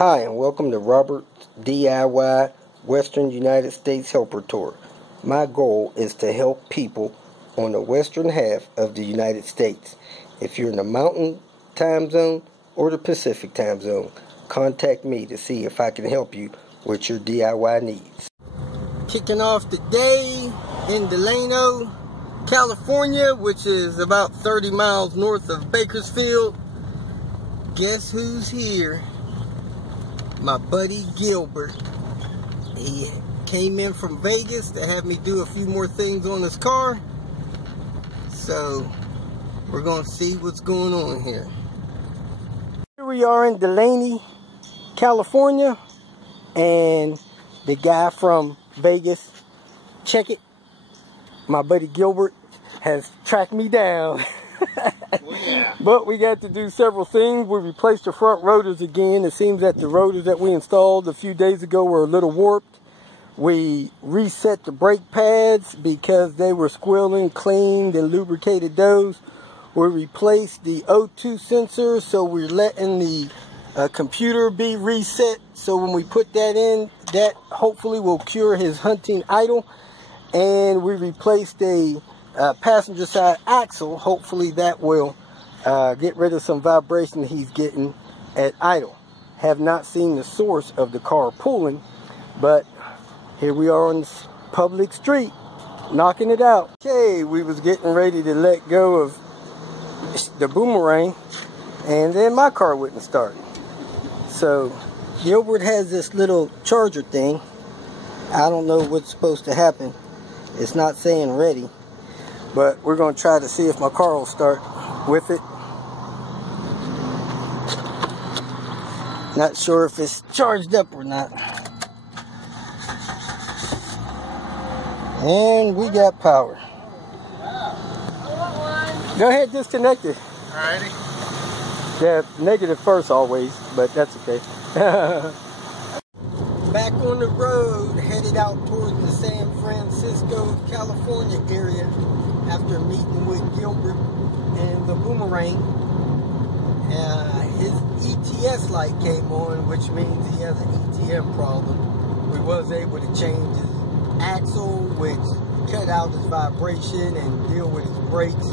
Hi, and welcome to Robert's DIY Western United States Helper Tour. My goal is to help people on the western half of the United States. If you're in the Mountain Time Zone or the Pacific Time Zone, contact me to see if I can help you with your DIY needs. Kicking off the day in Delano, California, which is about 30 miles north of Bakersfield. Guess who's here? My buddy Gilbert. He came in from Vegas to have me do a few more things on his car. So we're going to see what's going on here. Here we are in Delane, California, and the guy from Vegas, check it, my buddy Gilbert has tracked me down. Oh, yeah. But we got to do several things. We replaced the front rotors again. It seems that the rotors that we installed a few days ago were a little warped. We reset the brake pads because they were squealing, cleaned and lubricated those. We replaced the O2 sensor, so we're letting the computer be reset. So when we put that in, that hopefully will cure his hunting idle. And we replaced a passenger side axle. Hopefully that will get rid of some vibration he's getting at idle. Have not seen the source of the car pulling, but here we are on this public street knocking it out. Okay, we was getting ready to let go of the boomerang, and then my car wouldn't start. So Gilbert has this little charger thing. I don't know what's supposed to happen. It's not saying ready, but we're going to try to see if my car will start with it. Not sure if it's charged up or not. And we got power. Go ahead, disconnect it. Alrighty. Yeah, negative first always, but that's okay. Back on the road, headed out towards the San Francisco, California area after meeting with Gilbert and the boomerang. His ETS light came on, which means he has an ETM problem. We was able to change his axle, which cut out his vibration and deal with his brakes.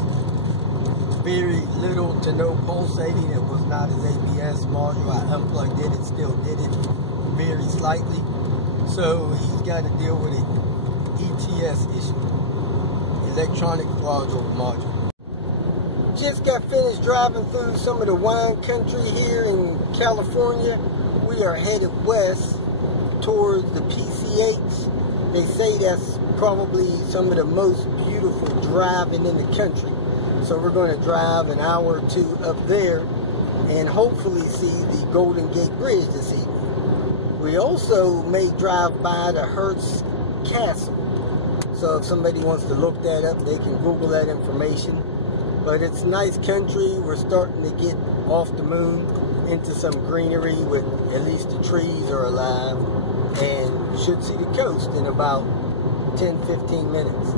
Very little to no pulsating. It was not his ABS module. I unplugged it, it still did it very slightly. So he's got to deal with an ETS issue, electronic throttle module. Just got finished driving through some of the wine country here in California. We are headed west towards the PCH. They say that's probably some of the most beautiful driving in the country. So we're going to drive an hour or two up there and hopefully see the Golden Gate Bridge this evening. We also may drive by the Hearst Castle. So if somebody wants to look that up, they can Google that information. But it's nice country. We're starting to get off the moon into some greenery with at least the trees are alive, and should see the coast in about 10-15 minutes.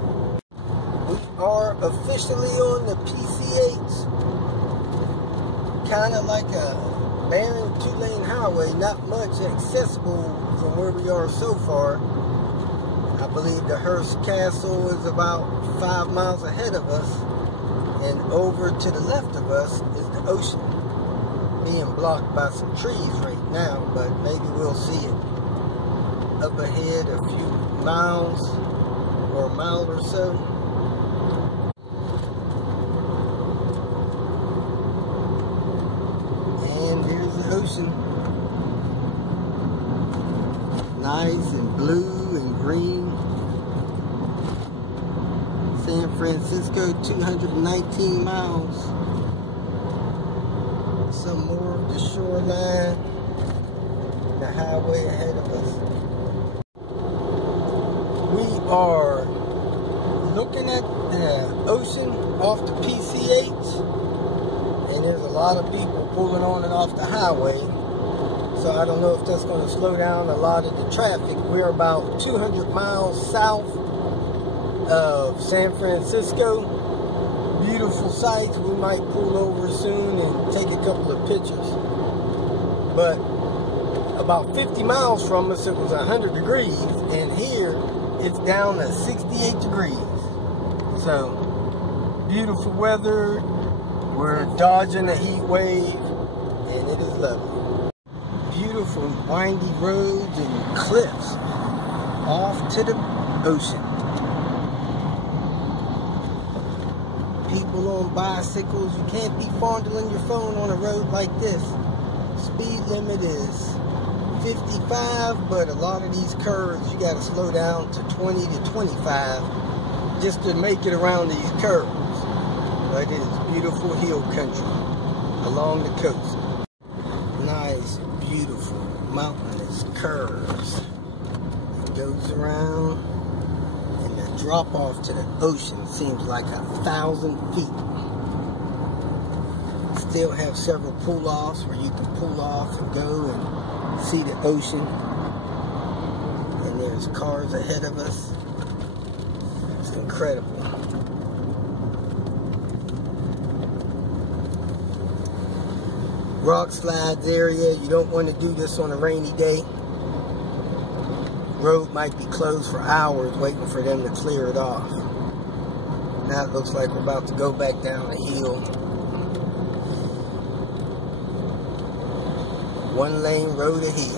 We are officially on the PCH, kind of like a barren two-lane highway, not much accessible from where we are so far. I believe the Hearst Castle is about 5 miles ahead of us, and over to the left of us is the ocean, being blocked by some trees right now, but maybe we'll see it up ahead a few miles or a mile or so. And here's the ocean. Nice and blue and green. San Francisco, 219 miles. Some more of the shoreline, the highway ahead of us. We are looking at the ocean off the PCH, and there's a lot of people pulling on and off the highway. So I don't know if that's going to slow down a lot of the traffic. We're about 200 miles south of San Francisco. Beautiful sights. We might pull over soon and take a couple of pictures. But about 50 miles from us, it was 100 degrees, and here it's down to 68 degrees. So, beautiful weather. We're dodging a heat wave, and it is lovely. Beautiful windy roads and cliffs off to the ocean. People on bicycles. You can't be fondling your phone on a road like this. Speed limit is 55, but a lot of these curves you got to slow down to 20 to 25 just to make it around these curves. But it is beautiful hill country along the coast. Nice, beautiful mountainous curves. It goes around, and the drop off to the ocean seems like 1,000 feet. Still have several pull-offs where you can pull off and go and see the ocean. And there's cars ahead of us. It's incredible. Rock slides area. You don't want to do this on a rainy day. Road might be closed for hours waiting for them to clear it off. Now it looks like we're about to go back down the hill. One lane road ahead.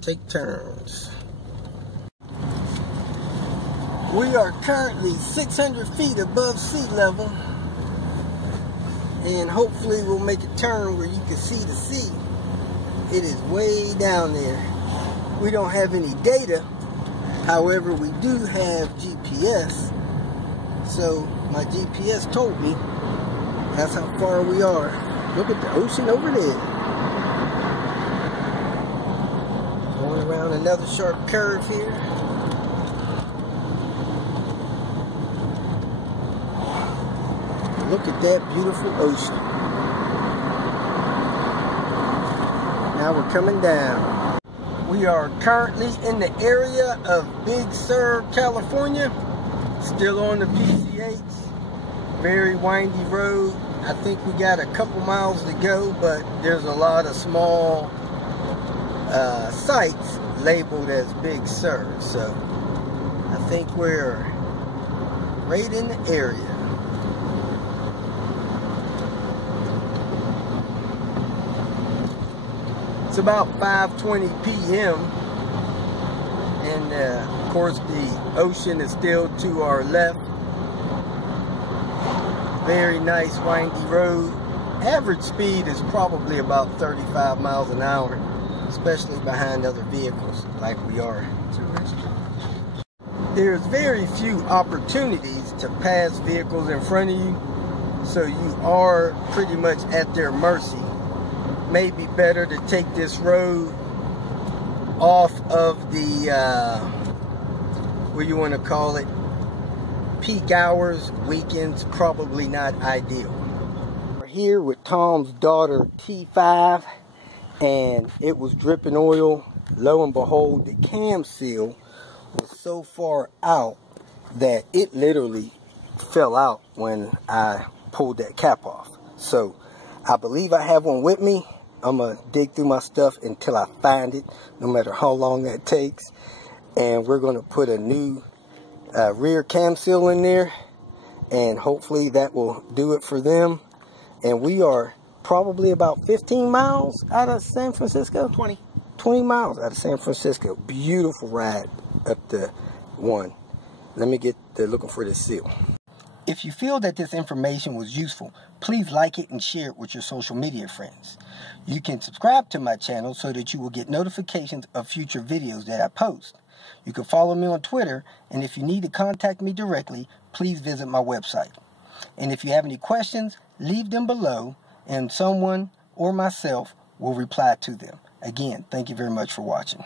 Take turns. We are currently 600 feet above sea level, and hopefully we'll make a turn where you can see the sea. It is way down there. We don't have any data, however we do have GPS, so my GPS told me that's how far we are. Look at the ocean over there. Around another sharp curve here. Look at that beautiful ocean. Now we're coming down. We are currently in the area of Big Sur, California. Still on the PCH. Very windy road. I think we got a couple miles to go, but there's a lot of small sites labeled as Big Sur, so I think we're right in the area. It's about 5:20 p.m. and of course the ocean is still to our left. Very nice windy road. Average speed is probably about 35 miles an hour, especially behind other vehicles like we are. There's very few opportunities to pass vehicles in front of you, so you are pretty much at their mercy. Maybe better to take this road off of the, what you want to call it, peak hours. Weekends, probably not ideal. We're here with Tom's daughter T5, and it was dripping oil. Lo and behold, the cam seal was so far out that it literally fell out when I pulled that cap off. So I believe I have one with me. I'm gonna dig through my stuff until I find it, no matter how long that takes. And we're gonna put a new rear cam seal in there, and hopefully that will do it for them. And we are probably about 15 miles out of San Francisco. 20 miles out of San Francisco. Beautiful ride up the one. Let me get the looking for this seal. If you feel that this information was useful, please like it and share it with your social media friends. You can subscribe to my channel so that you will get notifications of future videos that I post. You can follow me on Twitter, and if you need to contact me directly, please visit my website. And if you have any questions, leave them below, and someone or myself will reply to them. Again, thank you very much for watching.